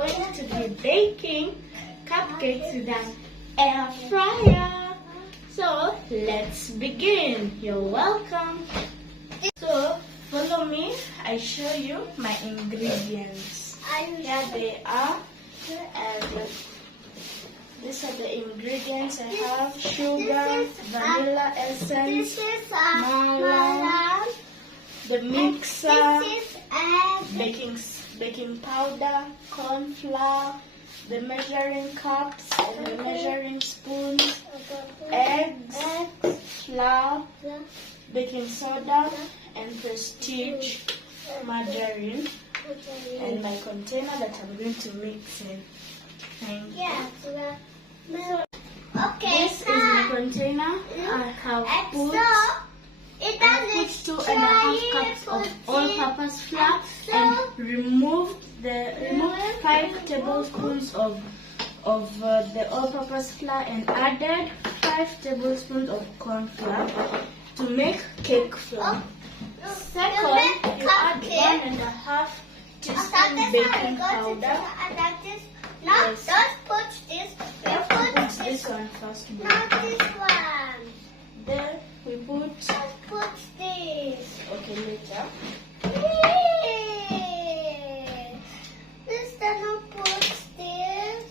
going to be baking cupcakes with an air fryer. So let's begin. You're welcome. So follow me. I show you my ingredients. Here they are. And these are the ingredients I have: sugar, vanilla essence, marmalade, the mixer, baking powder, corn flour, the measuring cups and the measuring spoons, eggs, flour, baking soda, and Prestige margarine, and my container that I'm going to mix in. Thank you. This is my container. I have put 2.5 cups of all-purpose flour and removed 5 tablespoons of the all-purpose flour and added 5 tablespoons of corn flour to make cake flour. Second, you add 1.5 teaspoon baking powder. Yes. Don't put this. Put this one first. Not this one. Then we put. Put this. Okay, later. This don't put this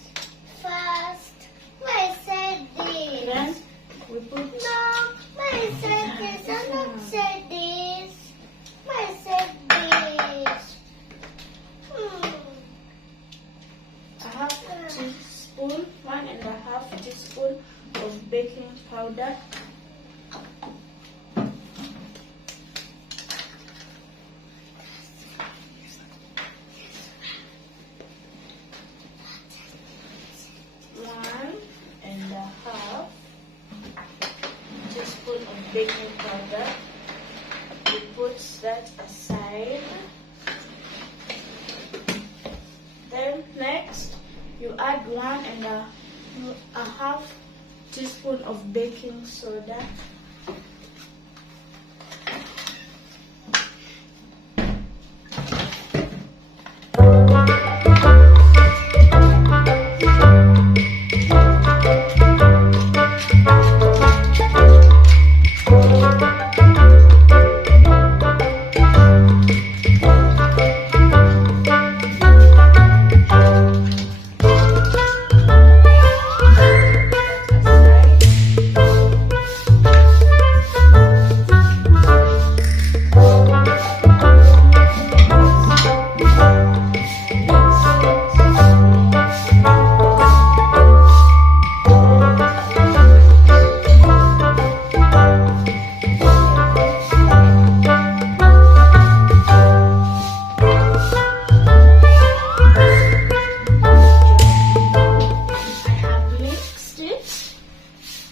first. Why said this? Then we put. No, why said this? I don't say this. Why said this? I have 1.5 teaspoon of baking powder. One and a half teaspoon of baking powder. We put that aside. Then next, you add 1.5 teaspoon of baking soda.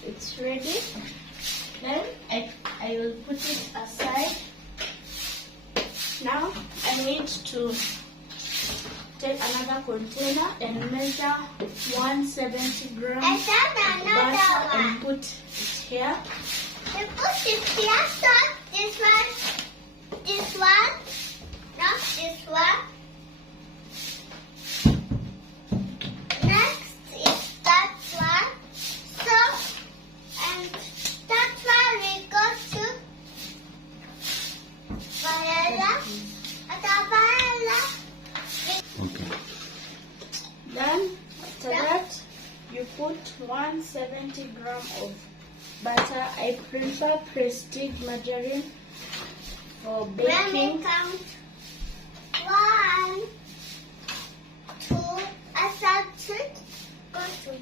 It's ready. Then I will put it aside. Now I need to take another container and measure 170 grams of butter and put it here. And put it here, so this one, not this one. Next is that one. So, and that one we go to vanilla. And the vanilla. Okay. Then after that, you put 170 grams of butter. I prefer Prestige margarine for When baking. we count 1, 2, I start to go to 3.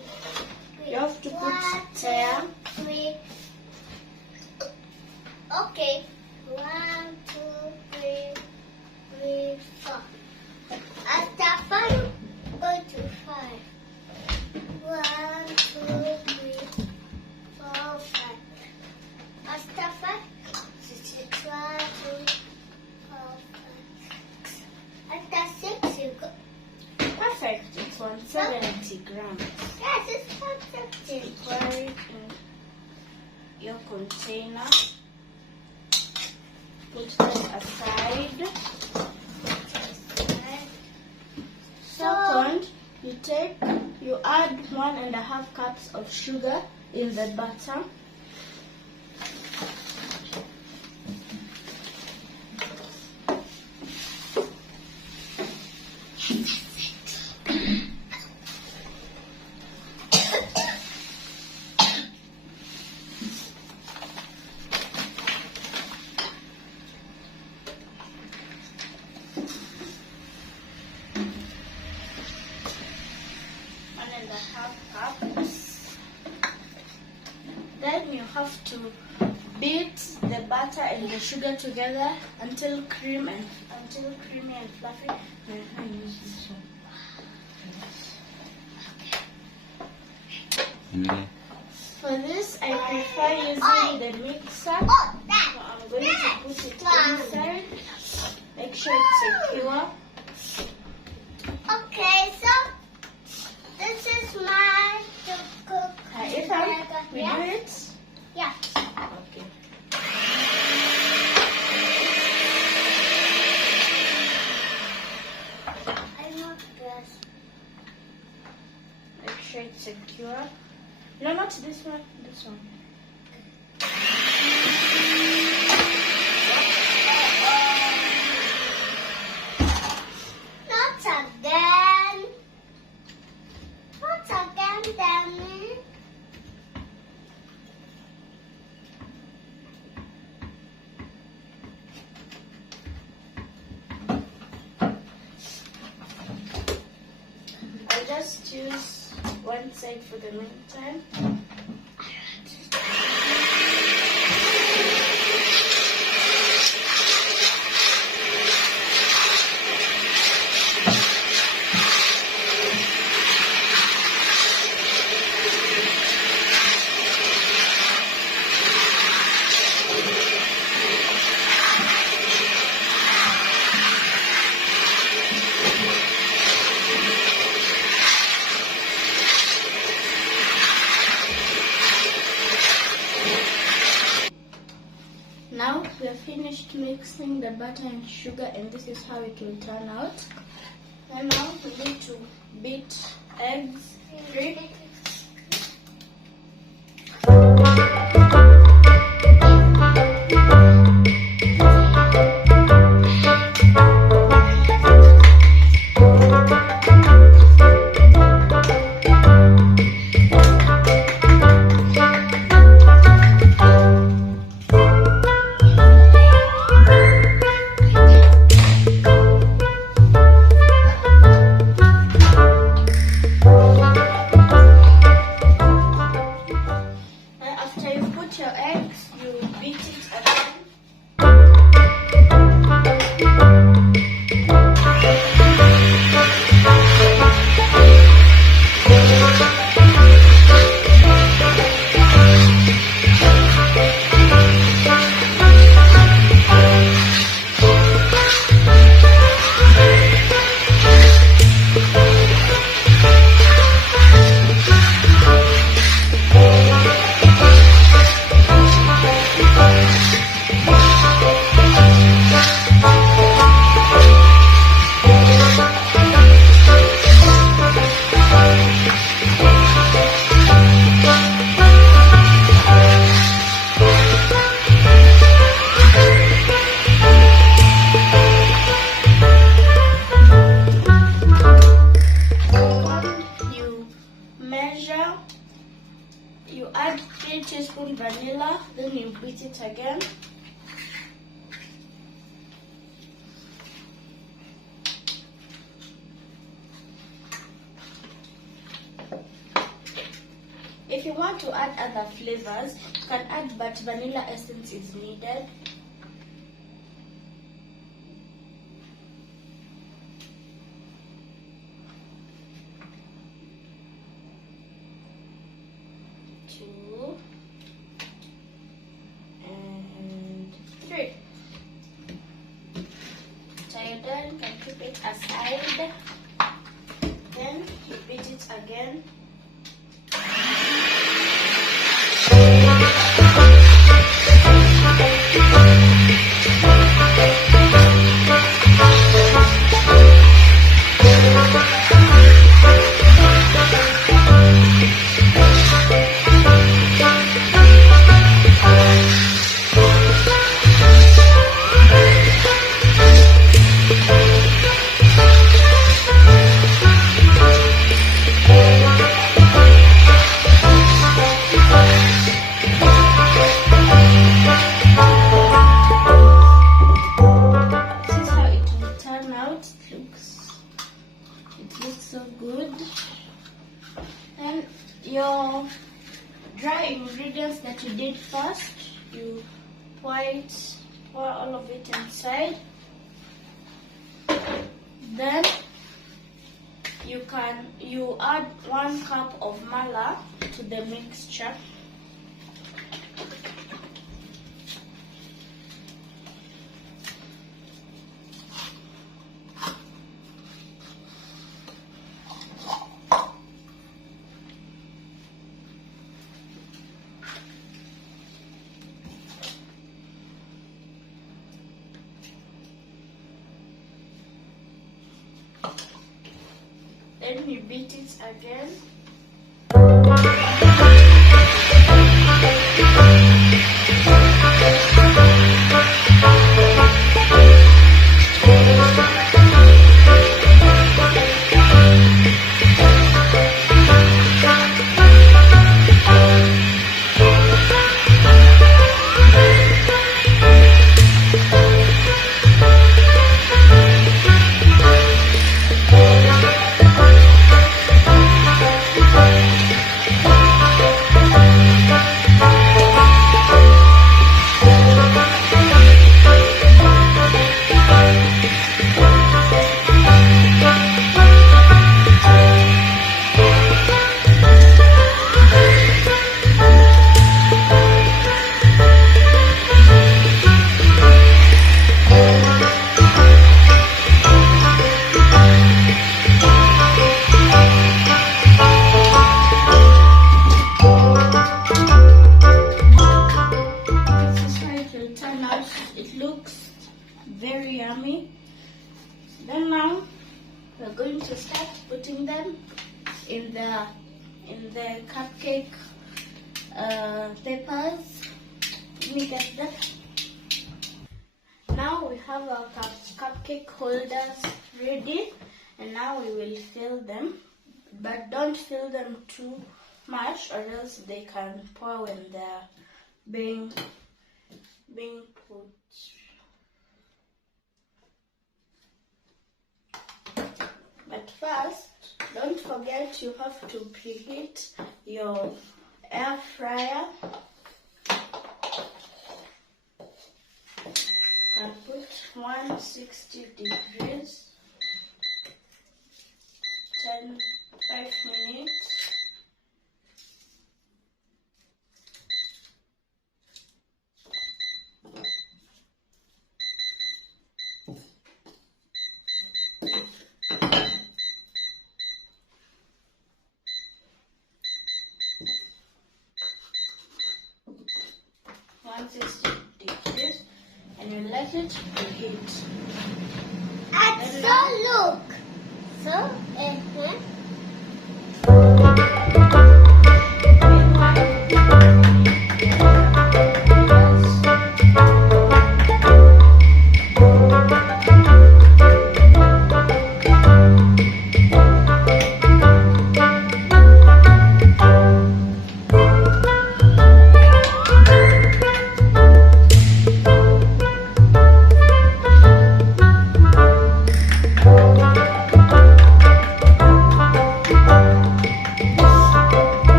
You have to put 1, 2, there. 3. Okay. 1, 2, 3, 4. After 5, go to 5. 1, 2, 3, 4, 5. After 5, 6, 1, 2, 4, 5, 6. After 6, you go. Perfect. It's 170 grams. Yes, it's perfect. Pour it in your container. Put that aside. Second, 1.5 cups of sugar in the butter. Cups. Then you have to beat the butter and the sugar together until creamy and fluffy. For this, I prefer using the mixer. So I'm going to put it inside. Make sure it's secure. Okay, so this is my to cook. If we do it? Yeah. Okay. I want this. Make sure it's secure. No, not this one. This one. Not again. Not again, Danny. I'll just choose one side for the meantime. Now we have finished mixing the butter and sugar, and this is how it will turn out. And now we need to beat eggs. 3. After you put your eggs, you beat it again. You add 3 teaspoons vanilla, then you beat it again. If you want to add other flavors, you can add, but vanilla essence is needed. Two and 3. So you're done, you can keep it aside. Then you beat it again. first you pour all of it inside. Then you add 1 cup of mala to the mixture. Then you beat it again. Very yummy. Then now we're going to start putting them in the cupcake papers. Let me get that. Now we have our cupcake holders ready, and now we will fill them, but don't fill them too much or else they can pour when they're being put. But first, don't forget you have to preheat your air fryer. You can put 160 degrees, 5 minutes. Degrees, and you let it preheat. And so look. So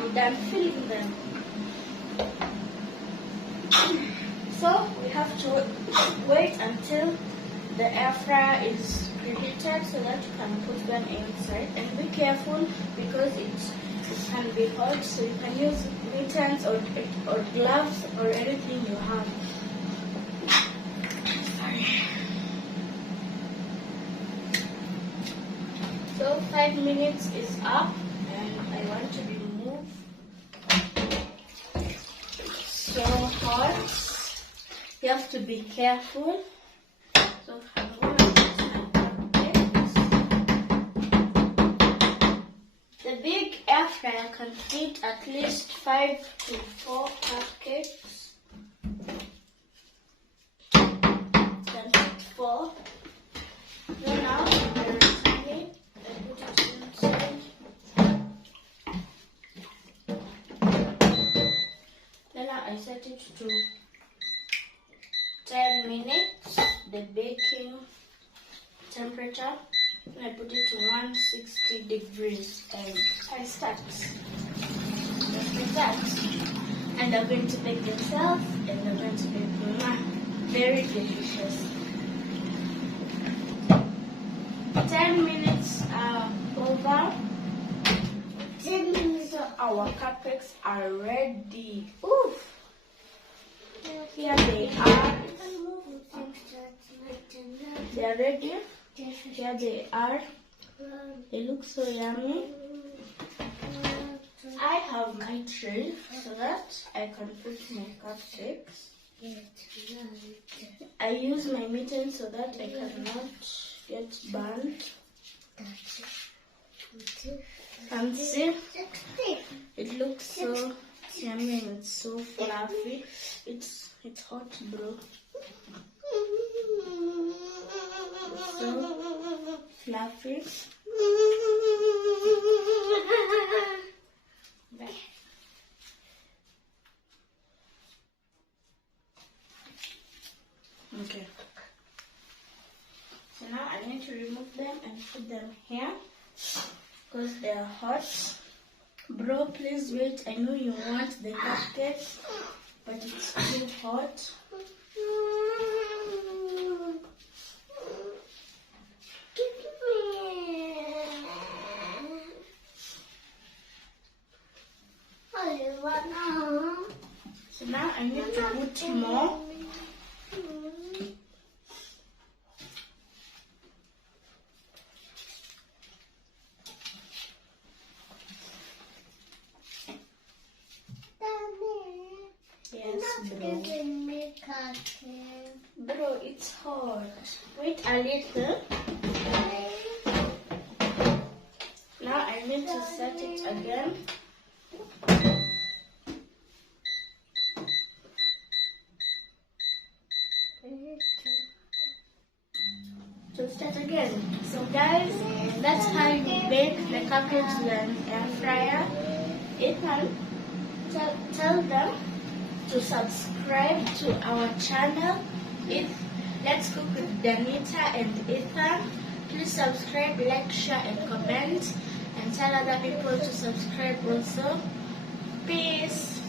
I'm done filling them. So we have to wait until the air fryer is preheated so that you can put them inside, and be careful because it can be hot, so you can use mittens or gloves or anything you have. Sorry. So 5 minutes is up and I want to remove. So hot. You have to be careful. So I'm going to put my cupcakes. The big air fryer can heat at least 5 to 4 cupcakes. Can heat 4. So now the tiny, I put it inside. Then I set it to 10 minutes, the baking temperature. And I put it to 160 degrees and I start. Like that. And I'm going to bake themselves and I'm going to bake them. Very delicious. 10 minutes are over. 10 minutes, our cupcakes are ready. Oof! Here they are. They are ready. Here they are. They look so yummy. I have my tray so that I can put my cupcakes. I use my mitten so that I cannot get burnt. And see, it looks so yummy and it's so fluffy. It's hot, bro. It's so fluffy. Okay. So now I need to remove them and put them here because they are hot. Bro, please wait. I know you want the cupcakes, but it's too hot. So now I need to put more. Yes, bro. Bro, it's hot. Wait a little. Now I need to set it again. To start again. So guys, that's how you bake the cupcakes with an air fryer. Ethan, tell them to subscribe to our channel. Let's Cook with Danita and Ethan. Please subscribe, like, share and comment and tell other people to subscribe also. Peace.